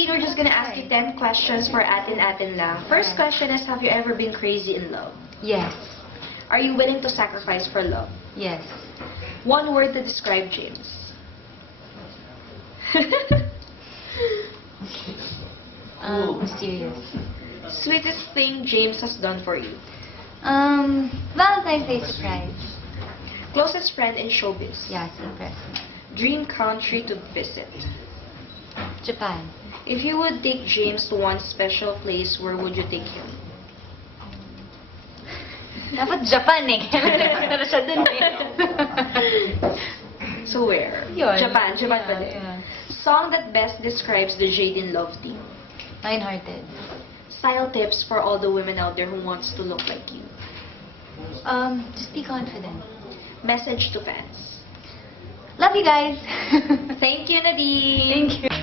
Nadine, we're just gonna ask you 10 questions for atin-atin lang. First question is, have you ever been crazy in love? Yes. Are you willing to sacrifice for love? Yes. One word to describe James. Mysterious. Sweetest thing James has done for you. Valentine's Day surprise. Closest friend in showbiz. Yes, impressive. Dream country to visit. Japan. If you would take James to one special place, where would you take him? Dapat Japan eh. Pero siya dun eh. So where? Yun. Japan. Japan pa din. Yeah. Song that best describes the Jaden Love team. Lion-hearted. Style tips for all the women out there who wants to look like you. Just be confident. Message to fans. Love you guys. Thank you, Nadine. Thank you.